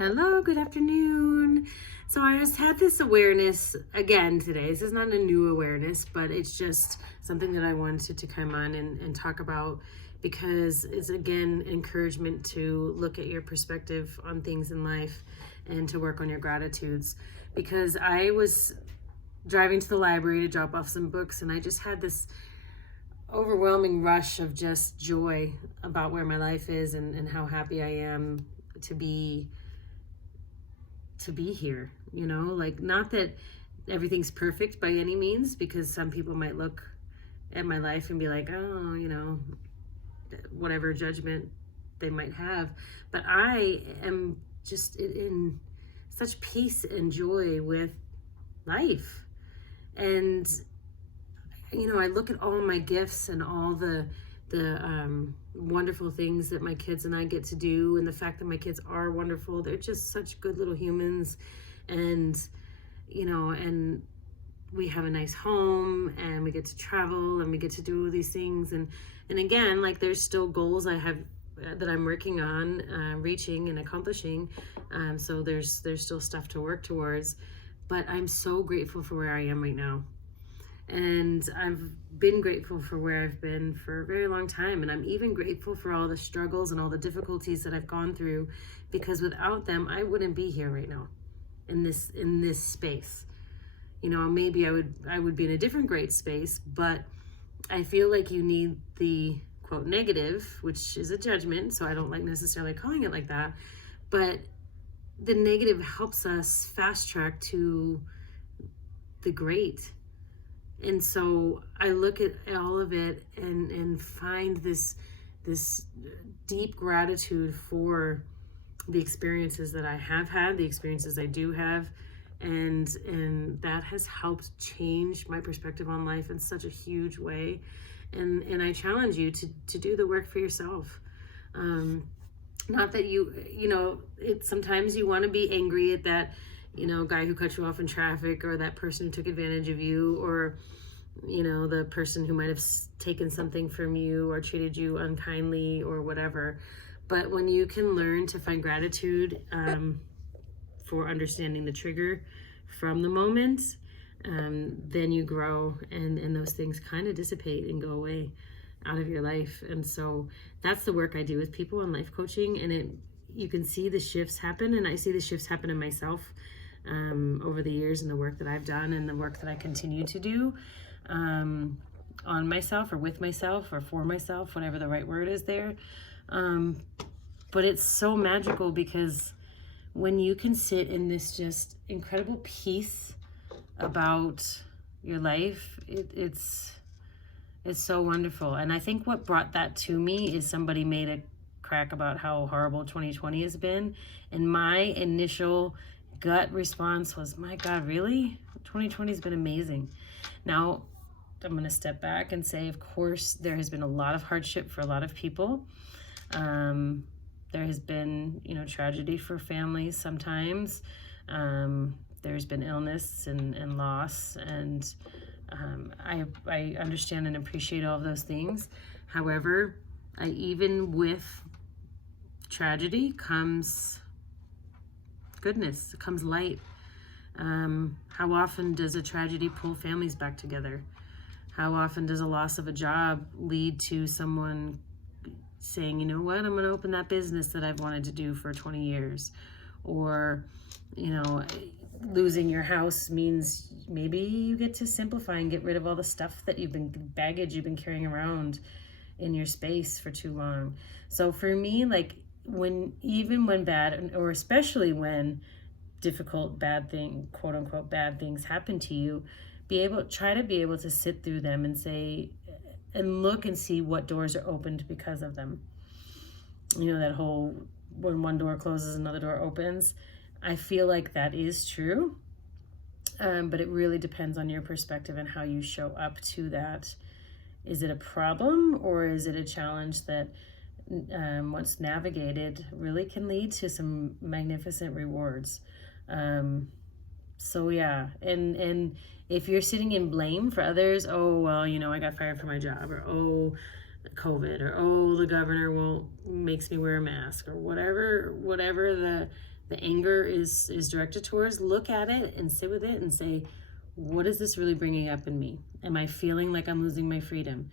Hello, good afternoon. So I just had this awareness again today. This is not a new awareness, but it's just something that I wanted to come on and talk about because it's again encouragement to look at your perspective on things in life and to work on your gratitudes. Because I was driving to the library to drop off some books and I just had this overwhelming rush of just joy about where my life is and how happy I am to be here, like not that everything's perfect by any means, because some people might look at my life and be like, oh, whatever judgment they might have, but I am just in such peace and joy with life. And I look at all my gifts and all the wonderful things that my kids and I get to do, and the fact that my kids are wonderful. They're just such good little humans, and and we have a nice home, and we get to travel, and we get to do these things, and again, like, there's still goals I have that I'm working on reaching and accomplishing, so there's still stuff to work towards, but I'm so grateful for where I am right now. And I've been grateful for where I've been for a very long time. And I'm even grateful for all the struggles and all the difficulties that I've gone through, because without them, I wouldn't be here right now in this space. Maybe I would be in a different great space, but I feel like you need the quote negative, which is a judgment. So I don't like necessarily calling it like that, but the negative helps us fast track to the great. And so I look at all of it and find this deep gratitude for the experiences that I have had, the experiences I do have, and that has helped change my perspective on life in such a huge way. And I challenge you to do the work for yourself. Not that sometimes you want to be angry at that guy who cut you off in traffic, or that person who took advantage of you, or the person who might have taken something from you or treated you unkindly or whatever. But when you can learn to find gratitude for understanding the trigger from the moment, then you grow, and those things kind of dissipate and go away out of your life. And so that's the work I do with people in life coaching, and you can see the shifts happen, and I see the shifts happen in myself over the years, and the work that I've done and the work that I continue to do on myself, or with myself, or for myself, whatever the right word is there. But it's so magical, because when you can sit in this just incredible peace about your life, it's so wonderful. And I think what brought that to me is somebody made a crack about how horrible 2020 has been, and my initial gut response was, my God, really? 2020 has been amazing. Now, I'm going to step back and say, of course, there has been a lot of hardship for a lot of people. There has been, tragedy for families sometimes. There's been illness and loss, and I understand and appreciate all of those things. However, even with tragedy comes goodness, comes light. How often does a tragedy pull families back together? How often does a loss of a job lead to someone saying, you know what, I'm going to open that business that I've wanted to do for 20 years? Or, losing your house means maybe you get to simplify and get rid of all the stuff that baggage you've been carrying around in your space for too long. So for me, like, even when bad, or especially when difficult, quote unquote bad things happen to you, try to be able to sit through them and say, and look and see what doors are opened because of them. That whole, when one door closes, another door opens. I feel like that is true, but it really depends on your perspective and how you show up to that. Is it a problem, or is it a challenge that once navigated really can lead to some magnificent rewards? So yeah, and if you're sitting in blame for others, oh, well, I got fired from my job, or oh, COVID, or oh, the governor makes me wear a mask, or whatever the anger is directed towards, look at it and sit with it and say, what is this really bringing up in me? Am I feeling like I'm losing my freedom?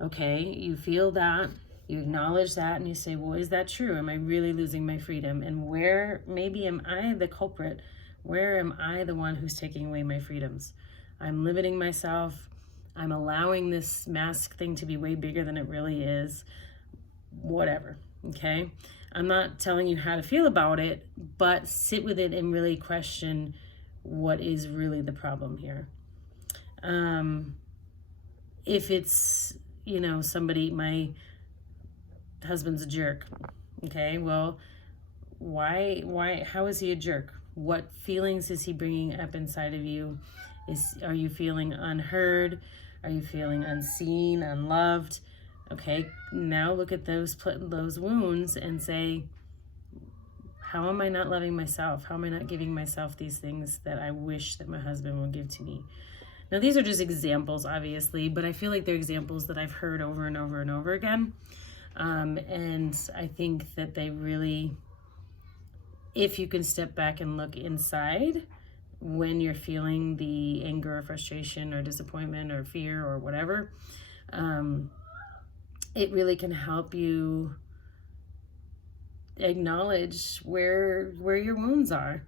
Okay, you feel that, you acknowledge that, and you say, well, is that true? Am I really losing my freedom? And where maybe am I the culprit? Where am I the one who's taking away my freedoms? I'm limiting myself. I'm allowing this mask thing to be way bigger than it really is. Whatever, okay? I'm not telling you how to feel about it, but sit with it and really question what is really the problem here. If it's, somebody, my husband's a jerk, okay, well, why, how is he a jerk? What feelings is he bringing up inside of you? Are you feeling unheard? Are you feeling unseen, unloved? Okay, now look at those wounds and say, how am I not loving myself? How am I not giving myself these things that I wish that my husband would give to me? Now, these are just examples, obviously, but I feel like they're examples that I've heard over and over and over again. And I think that they really, if you can step back and look inside when you're feeling the anger or frustration or disappointment or fear or whatever, it really can help you acknowledge where your wounds are.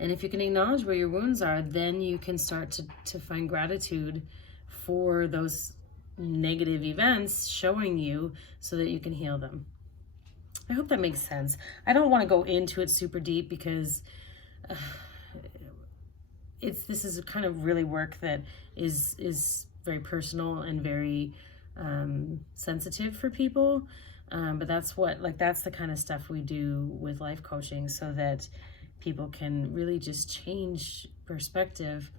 And if you can acknowledge where your wounds are, then you can start to find gratitude for those negative events showing you so that you can heal them. I hope that makes sense. I don't want to go into it super deep because this is kind of really work that is very personal and very sensitive for people. But that's the kind of stuff we do with life coaching so that people can really just change perspective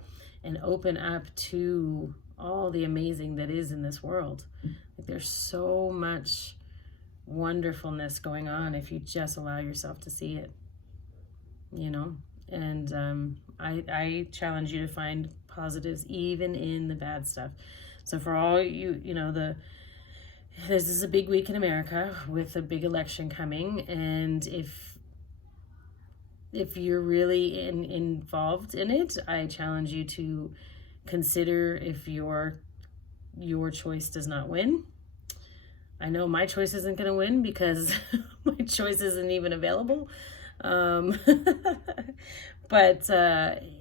and open up to all the amazing that is in this world. Like, there's so much wonderfulness going on if you just allow yourself to see it, and I challenge you to find positives even in the bad stuff. So for all this is a big week in America with a big election coming, and if you're really involved in it, I challenge you to consider if your choice does not win. I know my choice isn't going to win because my choice isn't even available. But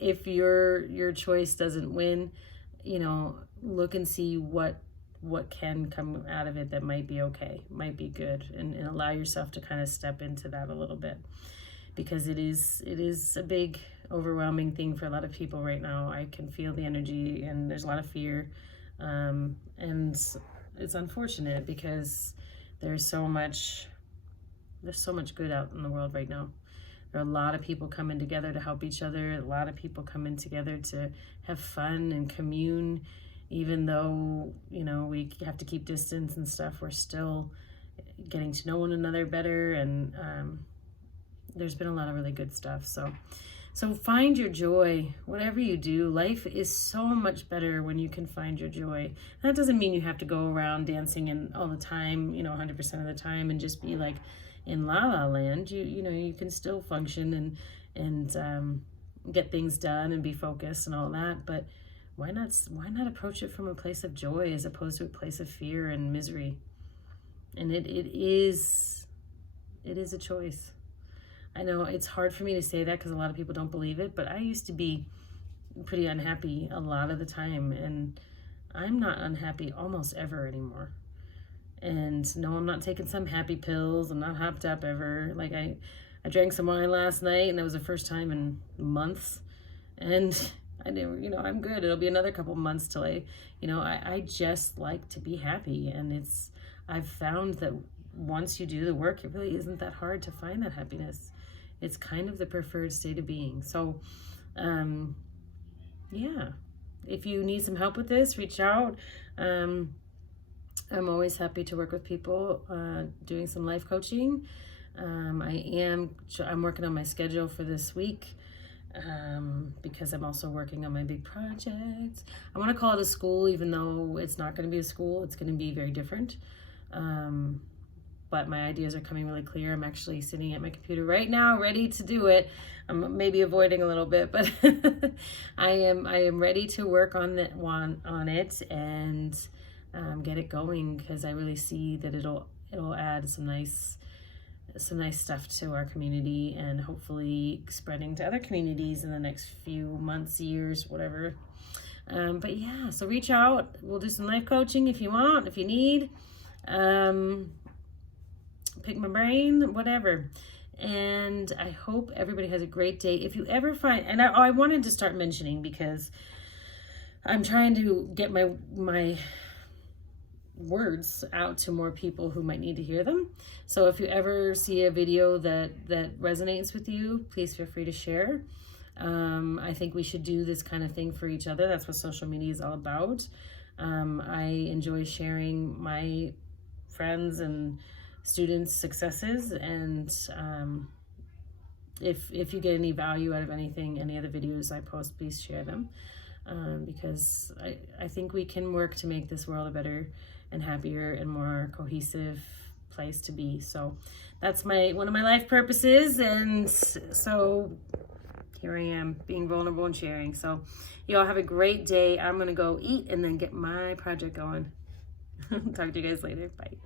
if your choice doesn't win, look and see what can come out of it that might be okay, might be good, and allow yourself to kind of step into that a little bit, because it is a big, overwhelming thing for a lot of people right now. I can feel the energy, and there's a lot of fear, and it's unfortunate because there's so much good out in the world right now. There are a lot of people coming together to help each other, a lot of people coming together to have fun and commune. Even though, we have to keep distance and stuff, we're still getting to know one another better, and there's been a lot of really good stuff. So find your joy, whatever you do. Life is so much better when you can find your joy. That doesn't mean you have to go around dancing all the time, 100% of the time, and just be like in la la land. You can still function and get things done and be focused and all that, but why not approach it from a place of joy as opposed to a place of fear and misery? And it is a choice. I know it's hard for me to say that because a lot of people don't believe it, but I used to be pretty unhappy a lot of the time, and I'm not unhappy almost ever anymore. And no, I'm not taking some happy pills. I'm not hopped up ever. Like I drank some wine last night, and that was the first time in months, and I didn't, I'm good. It'll be another couple months till I just like to be happy. And I've found that once you do the work, it really isn't that hard to find that happiness. It's kind of the preferred state of being. So, yeah, if you need some help with this, reach out. I'm always happy to work with people doing some life coaching. I'm working on my schedule for this week. Because I'm also working on my big project. I want to call it a school, even though it's not going to be a school. It's going to be very different. but my ideas are coming really clear. I'm actually sitting at my computer right now, ready to do it. I'm maybe avoiding a little bit, but I am ready to work on it and get it going, because I really see that it'll add some nice stuff to our community, and hopefully spreading to other communities in the next few months, years, whatever. But yeah, so reach out. We'll do some life coaching if you want, if you need. Pick my brain, whatever. And I hope everybody has a great day. If you ever find, and I wanted to start mentioning, because I'm trying to get my words out to more people who might need to hear them. So if you ever see a video that resonates with you, please feel free to share. I think we should do this kind of thing for each other. That's what social media is all about. I enjoy sharing my friends and students' successes, and if you get any value out of anything, any of the videos I post, please share them, because I think we can work to make this world a better and happier and more cohesive place to be. So that's one of my life purposes, and so here I am, being vulnerable and sharing. So you all have a great day. I'm gonna go eat and then get my project going. Talk to you guys later. Bye.